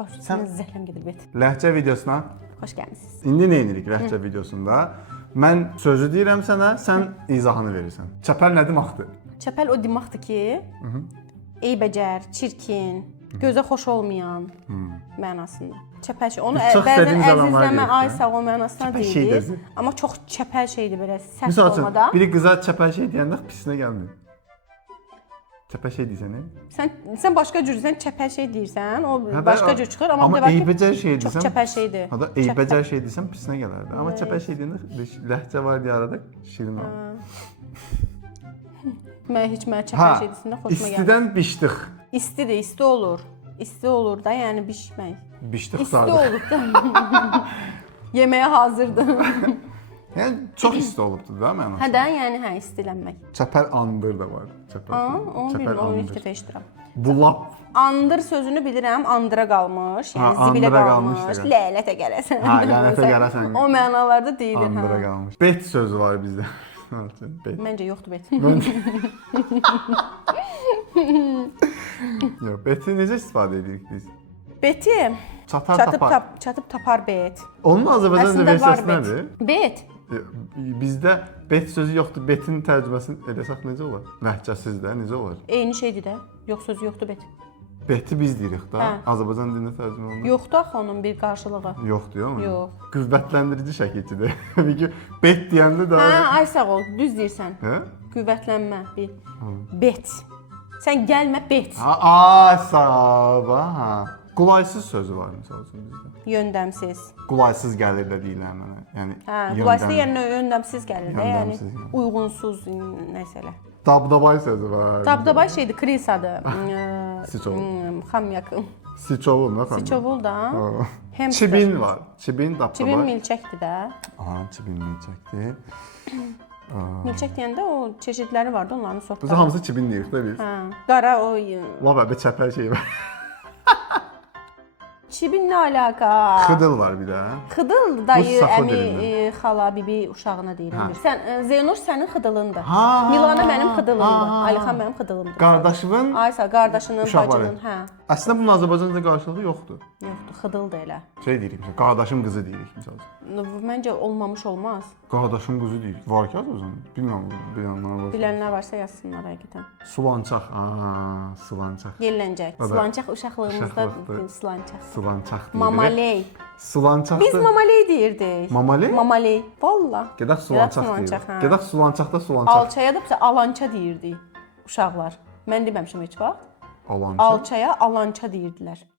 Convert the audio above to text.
Başlayın zəhləm gedir bet. Ləhcə videosuna Xoş gəlmisiniz. indi nə edirik ləhcə videosunda? Mən sözü deyirəm sənə, sən izahını verirsən. Çəpəl nə deməkdir? Çəpəl o deməkdir ki, eybəcər, çirkin, gözə xoş olmayan mənasında. Çəpəl şey. Onu Çox bəzən sevdiyim zamanlar əzizləmə, deyirsən. ay sağ ol mənasına Çəpəl şey deyilir. deyirsən. Amma çox çəpəl şeydir belə sərt Məsəl üçün, olmadan. biri qıza çəpəl şey deyəndə pisinə gəlmir. Çəpəl şey deyirsən, Sən başqa cür sən çəpəl şey deyirsən, o başqa cür çıxır, amma amma demək ki, eybəcər şey çox deyirsən. çəpəl şeydir. Hada eybəcər şey deyirsən pisinə gələrdi. Amma çəpəl şey deyəndə ləhcə var deyə arada şirin olur. Mən heç mənə çəpəl şey desəndə xoşuma gəlir. İstidən bişdik. İstidir, isti olur. İsti olur da, yəni bişmək. Bişdik İsti sadıq. olub da. Yeməyə hazırdır. Yəni çox isti olubdu da mənə. Hə də, yəni hə, istilənmək. Çəpəl andır da var. Onu bilmirəm, onu ilk dəfə eşidirəm. Bulaq. Andır sözünü bilirəm, andıra qalmış, yəni Ha, zibilə andıra qalmış, qalmış, lələtə gələsən. Ha, lənətə gələsən. O mənalarda deyilir, Andıra hə. qalmış. Bet sözü var bizdə. Bet. Məncə yoxdur bet. Yox, beti necə istifadə edirik biz? Beti çatıb tapar bet. Onun Azərbaycanca Əslində var versiyası bet. nədir? Bet. Bizdə bet sözü yoxdur. Betin tərcüməsini edəsək necə olar? Ləhcəsiz də necə olar? Eyni şeydir də. Yox sözü yoxdur bet. Beti biz deyirik da. Hə. Azərbaycan dilində tərcümə olunur. Yoxdur axı onun bir qarşılığı. Yoxdur ya. Yox. Qüvvətləndirici şəkildə. Çünki bet deyəndə də Hə, ay sağ ol, düz deyirsən. Hə? Qüvvətlənmə, bir bet. Sən gəlmə bet. Ha, sağ ha. Qulaysız sözü var məsəl üçün bizdə. Yöndəmsiz. Qulaysız gəlir də deyirlər mənə. Yəni Hə, qulaysız yerinə yöndəmsiz gəlir də, yəni Yöndəmsiz, yəni. uyğunsuz nəsə elə. Dabdabay sözü var. Dabdabay şeydir, krisadır. Siçovul. Xamyak. Siçovul nə xanım? Siçovul da. Hem Çibin var. Çibin dabdabay. Çibin milçəkdir də. Aha, çibin milçəkdir. Milçək deyəndə o çeşidləri var da, onların Biz sortları. hamısı çibin deyirik də biz. Hə, qara o Lava bir çəpəl şey var. Çibin nə əlaqə? Xıdıl var bir də. Xıdıl dayı, Saxo əmi, dilində. xala, bibi uşağına deyirəm. Sən Zeynur sənin xıdılındır. Ha, Milana mənim xıdılımdır. ha. Alixan mənim xıdılımdır. Qardaşımın Aysa qardaşının, Uşaqları. bacının, hə. əslində bunun Azərbaycanca qarşılığı yoxdur. Yoxdur, xıdıldır elə. Şey deyirik, məsələn, qardaşım qızı deyirik məsələn. Məncə olmamış olmaz. Qardaşım qızı deyirik. Var ki Azərbaycanda? Bilmirəm, bilənlər var. Bilənlər varsa yazsınlar həqiqətən. Sulançaq. Sulançaq. Yelləncək. da Sulançaq uşaqlığımızda uşaqlıqda. sulançaq. Sulançaq deyirik. Mamaley. Sulançaq. Biz mamaley deyirdik. Mamaley? Mamaley. Valla. Gedək sulançaq sulançaq, deyirik. hə. Gedək sulançaqda sulançaq. Alçaya da bizə alança deyirdik uşaqlar. Mən deməmişəm heç vaxt. Alança. Alçaya alança deyirdilər.